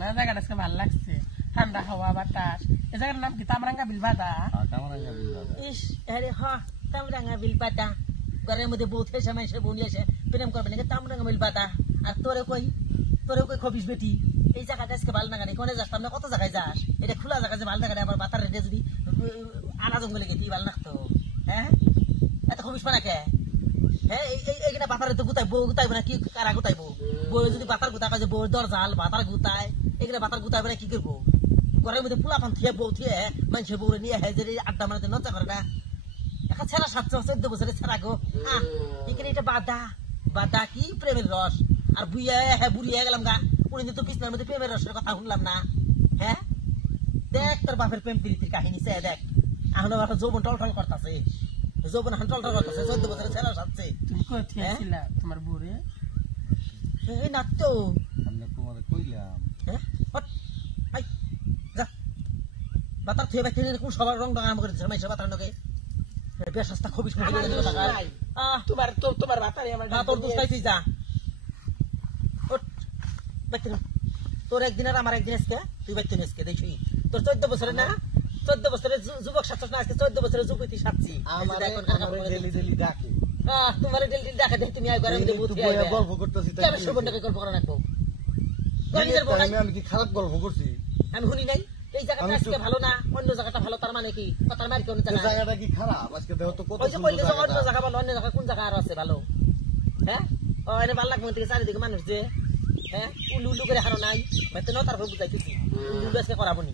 না জায়গাটা আজকে ভালো লাগছে ঠান্ডা হাওয়া বাতাস এই জায়গার নাম কি তামরাঙ্গা বিলবাদা ইস আরে হ্যাঁ তামরাঙ্গা বিলবাদা ঘরের মধ্যে বউ থেকে সময় এসে বউ এসে প্রেম করবে নাকি তামরাঙ্গা বিলবাদা আর তোরে কই খবিস বেটি এই জায়গাটা আজকে ভালো না কোনে যাস না কত জায়গায় যাস এটা খোলা জায়গা যে ভালো জায়গা আবার বাতার রেডে যদি আনা জঙ্গলে গেতি ভালো লাগতো হ্যাঁ এত খবিস পানা কে হ্যাঁ এইখানে বাতারে তো গুতাই বউ গুতাইব না কি কারা গুতাইব বউ যদি বাতার গুতা কাজে বউ দরজাল বাতার গুতায় এখানে বাতার গুতাইব না কি করবো ঘরের মধ্যে পোলাপান থিয়ে বউ থিয়ে মানুষের বউরে নিয়ে যে আড্ডা মারাতে নজা করে না এখন ছেড়া 7-14 বছরের ছেড়া গো এখানে এটা বাদা কি প্রেমের রস আর বুড়িয়ে গেলাম গা উনি তো বিছনার মধ্যে প্রেমের রসের কথা শুনলাম না হ্যাঁ দেখ তোর বাপের প্রেম প্রীতির কাহিনী সে দেখ এখন আমার যৌবন টলটল করতেছে যৌবন এখন টলটল করতেছে 14 বছরের ছেড়া সাথে তুমি কোথায় ছিলা তোমার বুড়ে এই না তো আমি তোমারে কইলাম হ্যাঁ যা বাতার থুয়ে বাইতে কোন সবার রং ডাঙা করে দিছে মাইসা বাতার নকে বেশ সস্তা খুবই শুনে গেল টাকা তোমার বাতারে আমার তোর দোষ নাই তুই যা তোর একদিন আর আমার একদিন আজকে তুই বাইতে আজকে দেখি তোর 14 বছরের না 14 বছরের যুবক সাথে না আজকে 14 বছরের যুবতী সাথী আমার ডেলি ডেলি ডাকে তোমার ডেলি দেখা দেখ তুমি ঘরের মধ্যে বুঝি গল্প করতেছি কেন সবটাকে গল্প করা রাখবো আমি কি খারাপ গল্প করছি আমি শুনি নাই এই জায়গাটা আজকে ভালো না অন্য জায়গাটা ভালো তার মানে কি কথার মার কোন জায়গাটা কি খারাপ আজকে দেখো তো কত অন্য জায়গা ভালো অন্য জায়গা কোন জায়গা আর আছে ভালো হ্যাঁ এনে ভালো লাগবে থেকে চারিদিকে মানুষ যে হ্যাঁ উলু উলু করে হারো নাই হয়তো ন তারপর বুঝাইতেছি উলু আজকে করাবো নি